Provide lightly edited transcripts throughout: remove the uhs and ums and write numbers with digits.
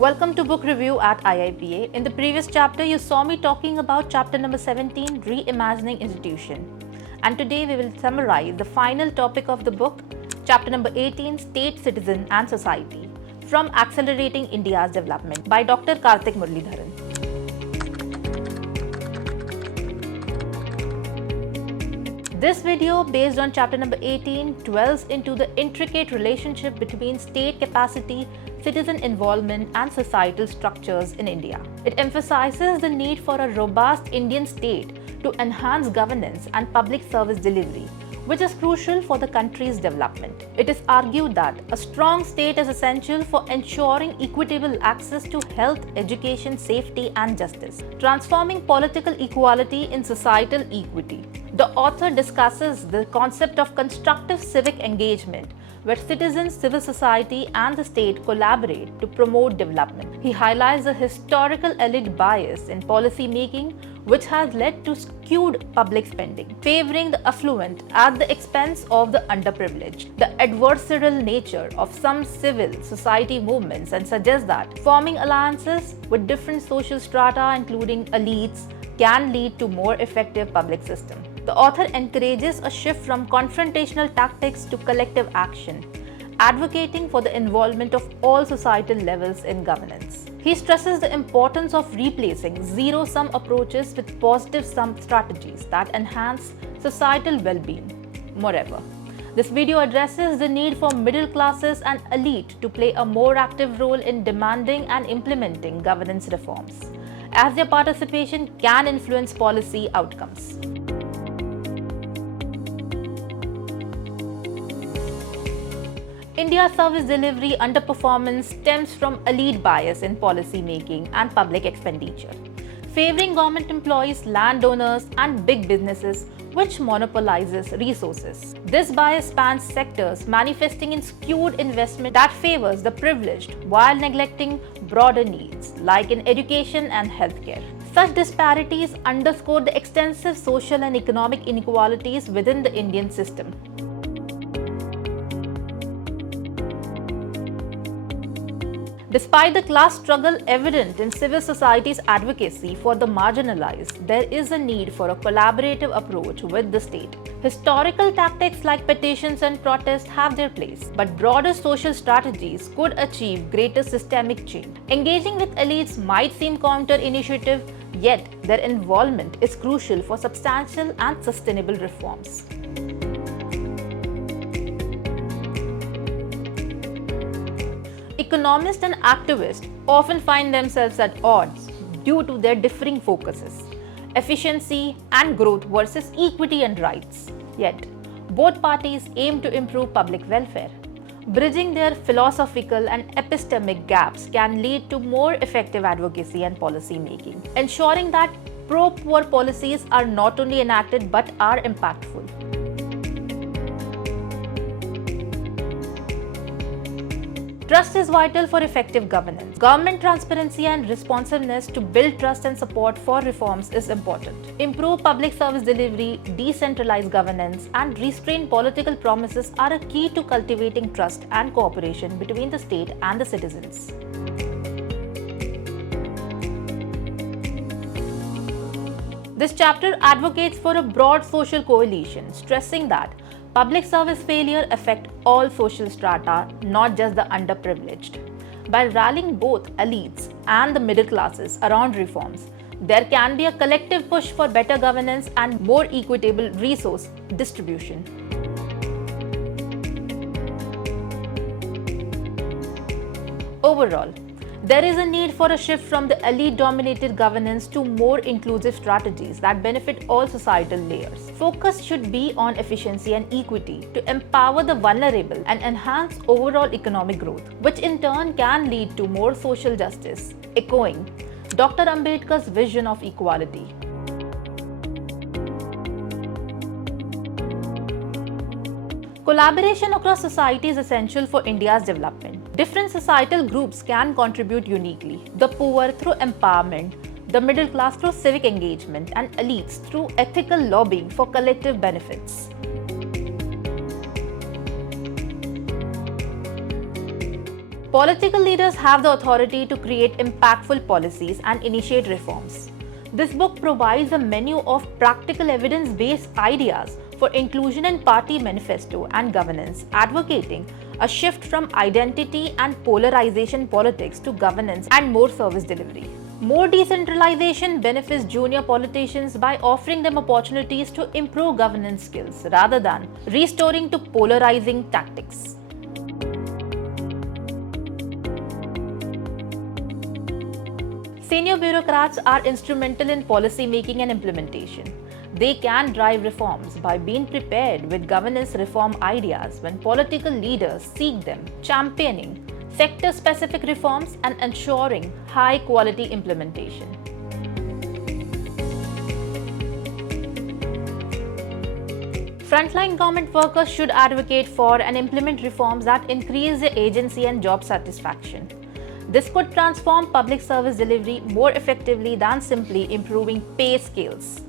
Welcome to Book Review at IIPA. In the previous chapter, you saw me talking about chapter number 17, Reimagining Institution. And today we will summarize the final topic of the book, chapter number 18, State, Citizen and Society, from Accelerating India's Development by Dr. Karthik Muralidharan. This video, based on chapter number 18, dwells into the intricate relationship between state capacity, citizen involvement and societal structures in India. It emphasizes the need for a robust Indian state to enhance governance and public service delivery, which is crucial for the country's development. It is argued that a strong state is essential for ensuring equitable access to health, education, safety and justice, transforming political equality in societal equity. The author discusses the concept of constructive civic engagement, where citizens, civil society and the state collaborate to promote development. He highlights the historical elite bias in policy making, which has led to skewed public spending, favoring the affluent at the expense of the underprivileged, the adversarial nature of some civil society movements, and suggests that forming alliances with different social strata, including elites, can lead to more effective public system. The author encourages a shift from confrontational tactics to collective action, advocating for the involvement of all societal levels in governance. He stresses the importance of replacing zero-sum approaches with positive-sum strategies that enhance societal well-being. Moreover, this video addresses the need for middle classes and elite to play a more active role in demanding and implementing governance reforms, as their participation can influence policy outcomes. India's service delivery underperformance stems from elite bias in policy making and public expenditure, favoring government employees, landowners, and big businesses, which monopolizes resources. This bias spans sectors, manifesting in skewed investment that favors the privileged while neglecting broader needs, like in education and healthcare. Such disparities underscore the extensive social and economic inequalities within the Indian system. Despite the class struggle evident in civil society's advocacy for the marginalized, there is a need for a collaborative approach with the state. Historical tactics like petitions and protests have their place, but broader social strategies could achieve greater systemic change. Engaging with elites might seem counter-initiative, yet their involvement is crucial for substantial and sustainable reforms. Economists and activists often find themselves at odds due to their differing focuses, efficiency and growth versus equity and rights. Yet, both parties aim to improve public welfare. Bridging their philosophical and epistemic gaps can lead to more effective advocacy and policy making, ensuring that pro-poor policies are not only enacted but are impactful. Trust is vital for effective governance. Government transparency and responsiveness to build trust and support for reforms is important. Improve public service delivery, decentralized governance, and restrain political promises are a key to cultivating trust and cooperation between the state and the citizens. This chapter advocates for a broad social coalition, stressing that public service failure affects all social strata, not just the underprivileged. By rallying both elites and the middle classes around reforms, there can be a collective push for better governance and more equitable resource distribution. Overall, there is a need for a shift from the elite-dominated governance to more inclusive strategies that benefit all societal layers. Focus should be on efficiency and equity to empower the vulnerable and enhance overall economic growth, which in turn can lead to more social justice, echoing Dr. Ambedkar's vision of equality. Collaboration across society is essential for India's development. Different societal groups can contribute uniquely. The poor through empowerment, the middle class through civic engagement, and elites through ethical lobbying for collective benefits. Political leaders have the authority to create impactful policies and initiate reforms. This book provides a menu of practical evidence-based ideas for inclusion in party manifesto and governance, advocating a shift from identity and polarization politics to governance and more service delivery. More decentralization benefits junior politicians by offering them opportunities to improve governance skills rather than restoring to polarizing tactics. Senior bureaucrats are instrumental in policy making and implementation. They can drive reforms by being prepared with governance reform ideas when political leaders seek them, championing sector-specific reforms and ensuring high-quality implementation. Frontline government workers should advocate for and implement reforms that increase their agency and job satisfaction. This could transform public service delivery more effectively than simply improving pay scales.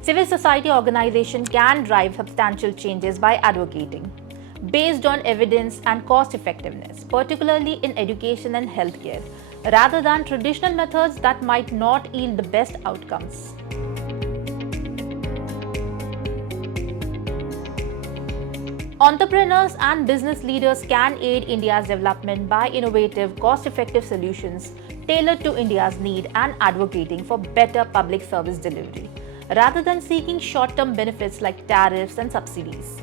Civil society organizations can drive substantial changes by advocating based on evidence and cost effectiveness, particularly in education and healthcare, rather than traditional methods that might not yield the best outcomes. Entrepreneurs and business leaders can aid India's development by innovative, cost-effective solutions tailored to India's need and advocating for better public service delivery, rather than seeking short-term benefits like tariffs and subsidies.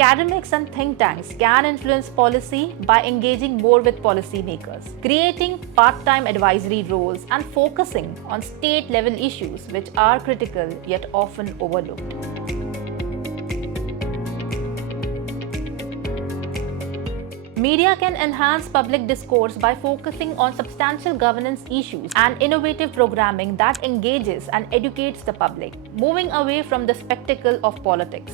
Academics and think tanks can influence policy by engaging more with policymakers, creating part-time advisory roles and focusing on state-level issues which are critical yet often overlooked. Media can enhance public discourse by focusing on substantial governance issues and innovative programming that engages and educates the public, moving away from the spectacle of politics.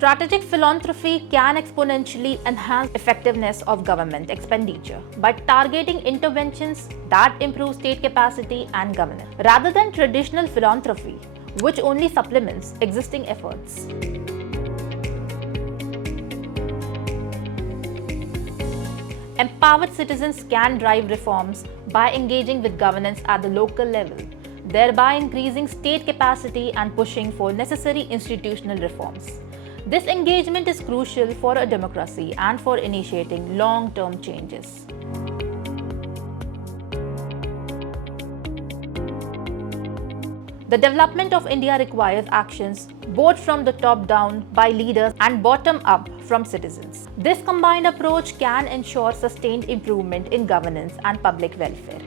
Strategic philanthropy can exponentially enhance effectiveness of government expenditure by targeting interventions that improve state capacity and governance, rather than traditional philanthropy, which only supplements existing efforts. Empowered citizens can drive reforms by engaging with governance at the local level, thereby increasing state capacity and pushing for necessary institutional reforms. This engagement is crucial for a democracy and for initiating long-term changes. The development of India requires actions both from the top down by leaders and bottom up from citizens. This combined approach can ensure sustained improvement in governance and public welfare.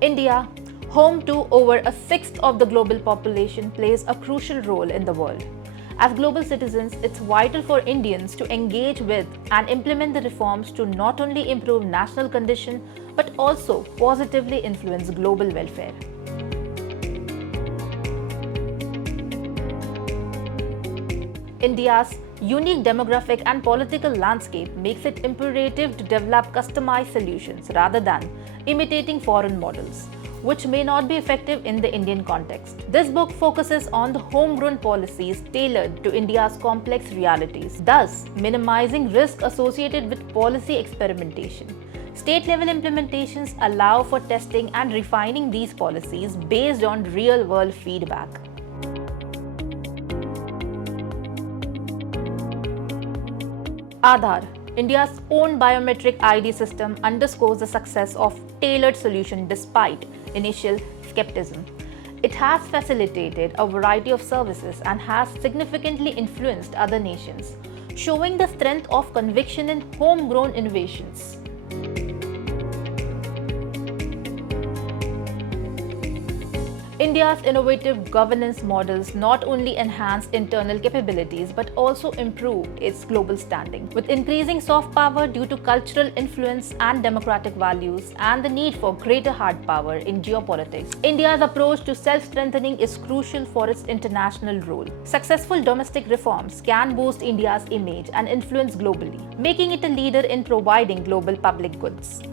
India, home to over a sixth of the global population, plays a crucial role in the world. As global citizens, it's vital for Indians to engage with and implement the reforms to not only improve national condition but also positively influence global welfare. India's unique demographic and political landscape makes it imperative to develop customized solutions rather than imitating foreign models, which may not be effective in the Indian context. This book focuses on the homegrown policies tailored to India's complex realities, thus minimizing risk associated with policy experimentation. State-level implementations allow for testing and refining these policies based on real-world feedback. Aadhaar, India's own biometric ID system, underscores the success of tailored solution despite initial skepticism. It has facilitated a variety of services and has significantly influenced other nations, showing the strength of conviction in homegrown innovations. India's innovative governance models not only enhance internal capabilities but also improve its global standing. With increasing soft power due to cultural influence and democratic values and the need for greater hard power in geopolitics, India's approach to self-strengthening is crucial for its international role. Successful domestic reforms can boost India's image and influence globally, making it a leader in providing global public goods.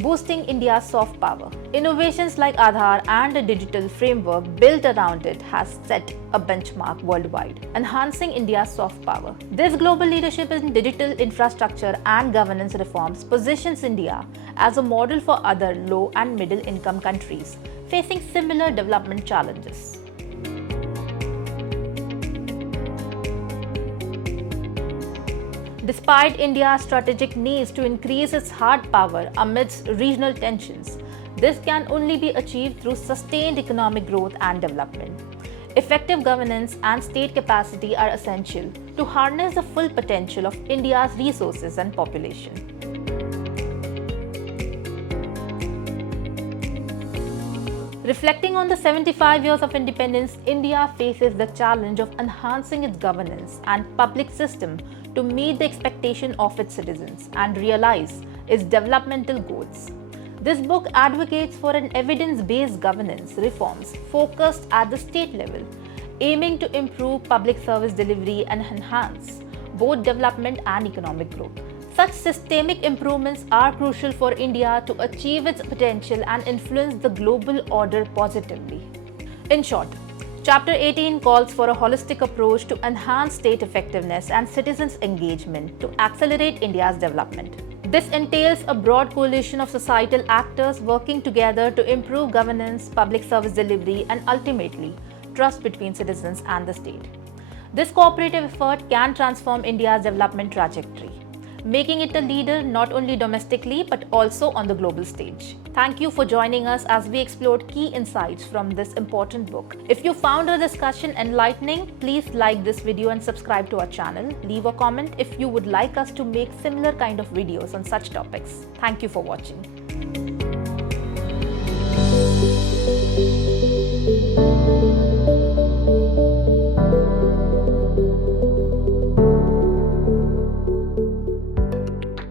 Boosting India's soft power. Innovations like Aadhaar and a digital framework built around it has set a benchmark worldwide, enhancing India's soft power. This global leadership in digital infrastructure and governance reforms positions India as a model for other low and middle income countries facing similar development challenges. Despite India's strategic needs to increase its hard power amidst regional tensions, this can only be achieved through sustained economic growth and development. Effective governance and state capacity are essential to harness the full potential of India's resources and population. Reflecting on the 75 years of independence, India faces the challenge of enhancing its governance and public system to meet the expectation of its citizens and realize its developmental goals. This book advocates for an evidence-based governance reforms focused at the state level, aiming to improve public service delivery and enhance both development and economic growth. Such systemic improvements are crucial for India to achieve its potential and influence the global order positively. In short, Chapter 18 calls for a holistic approach to enhance state effectiveness and citizens' engagement to accelerate India's development. This entails a broad coalition of societal actors working together to improve governance, public service delivery, and ultimately, trust between citizens and the state. This cooperative effort can transform India's development trajectory, making it a leader not only domestically but also on the global stage. Thank you for joining us as we explored key insights from this important book. If you found our discussion enlightening, please like this video and subscribe to our channel. Leave a comment if you would like us to make similar kind of videos on such topics. Thank you for watching.